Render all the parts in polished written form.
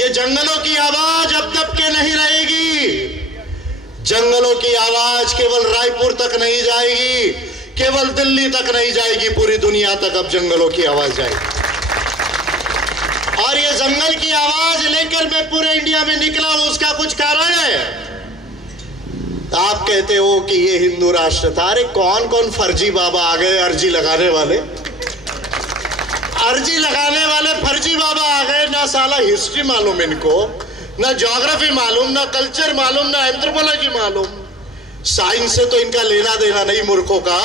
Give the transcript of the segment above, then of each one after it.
ये जंगलों की आवाज अब दब के नहीं रहेगी। जंगलों की आवाज केवल रायपुर तक नहीं जाएगी, केवल दिल्ली तक नहीं जाएगी, पूरी दुनिया तक अब जंगलों की आवाज जाएगी। और ये जंगल की आवाज लेकर मैं पूरे इंडिया में निकला हूं, उसका कुछ कारण है। आप कहते हो कि ये हिंदू राष्ट्र था। अरे कौन कौन फर्जी बाबा आ गए, अर्जी लगाने वाले, अर्जी लगाने वाले फर्जी बाबा आ गए। ना साला हिस्ट्री मालूम इनको, ना ज्योग्राफी मालूम, ना कल्चर मालूम, ना एंथ्रोपोलॉजी मालूम। साइंस से तो इनका लेना देना नहीं मूर्खों का।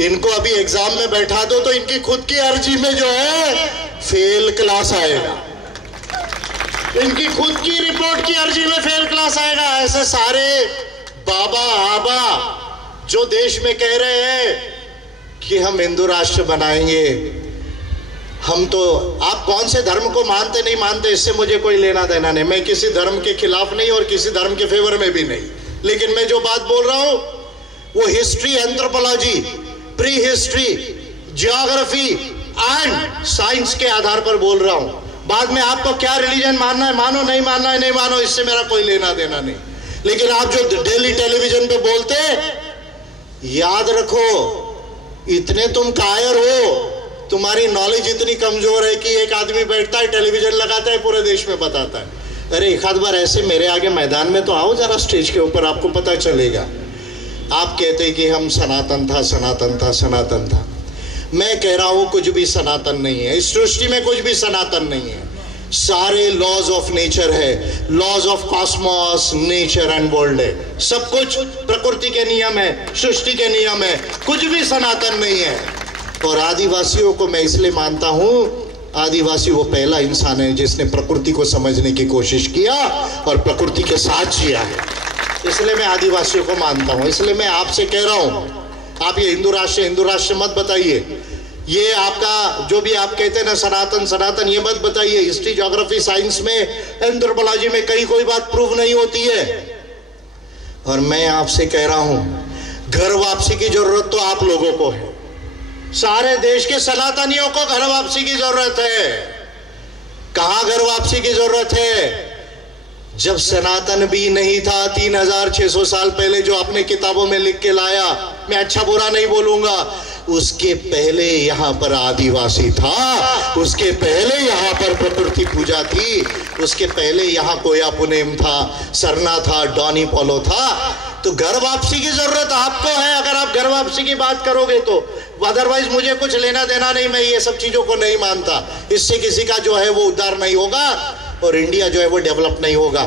इनको अभी एग्जाम में बैठा दो तो इनकी खुद की अर्जी में जो है फेल क्लास आएगा, इनकी खुद की रिपोर्ट की अर्जी में फेल क्लास आएगा। ऐसे सारे बाबा आबा जो देश में कह रहे हैं कि हम हिंदू राष्ट्र बनाएंगे, हम तो, आप कौन से धर्म को मानते नहीं मानते इससे मुझे कोई लेना देना नहीं। मैं किसी धर्म के खिलाफ नहीं और किसी धर्म के फेवर में भी नहीं, लेकिन मैं जो बात बोल रहा हूं वो history, anthropology, pre history, geography and science के आधार पर बोल रहा हूं। बाद में आपको क्या रिलीजन मानना है मानो, नहीं मानना है नहीं मानो, इससे मेरा कोई लेना देना नहीं। लेकिन आप जो डेली टेलीविजन पे बोलते, याद रखो इतने तुम कायर हो, तुम्हारी नॉलेज इतनी कमजोर है कि एक आदमी बैठता है, टेलीविजन लगाता है, पूरे देश में बताता है। अरे एक आध बार ऐसे मेरे आगे मैदान में तो आओ जरा, स्टेज के ऊपर, आपको पता चलेगा। आप कहते कि हम सनातन था, सनातन था, सनातन था। मैं कह रहा हूं कुछ भी सनातन नहीं है, इस सृष्टि में कुछ भी सनातन नहीं है। सारे लॉज ऑफ नेचर है, laws of cosmos, nature and world है। सब कुछ प्रकृति के नियम है, सृष्टि के नियम है, कुछ भी सनातन नहीं है। और आदिवासियों को मैं इसलिए मानता हूं, आदिवासी वो पहला इंसान है जिसने प्रकृति को समझने की कोशिश किया और प्रकृति के साथ जिया है, इसलिए मैं आदिवासियों को मानता हूं। इसलिए मैं आपसे कह रहा हूं, आप ये हिंदू राष्ट्र मत बताइए। ये आपका जो भी आप कहते हैं ना सनातन सनातन, ये मत बताइए। हिस्ट्री, ज्योग्राफी, साइंस में, एंथ्रोपोलॉजी में कहीं कोई बात प्रूव नहीं होती है। और मैं आपसे कह रहा हूं, घर वापसी की जरूरत तो आप लोगों को है, सारे देश के सनातनियों को घर वापसी की जरूरत है। कहां घर वापसी की जरूरत है? जब सनातन भी नहीं था 3600 साल पहले, जो अपने किताबों में लिख के लाया, मैं अच्छा बुरा नहीं बोलूंगा, उसके पहले यहां पर आदिवासी था, उसके पहले यहां पर प्रकृति पूजा थी, उसके पहले यहां कोया पुनेम था, सरना था, डॉनी पोलो था। तो घर वापसी की जरूरत आपको है, अगर आप घर वापसी की बात करोगे तो। अदरवाइज मुझे कुछ लेना देना नहीं, मैं ये सब चीजों को नहीं मानता। इससे किसी का जो है वो उद्धार नहीं होगा और इंडिया जो है वो डेवलप नहीं होगा।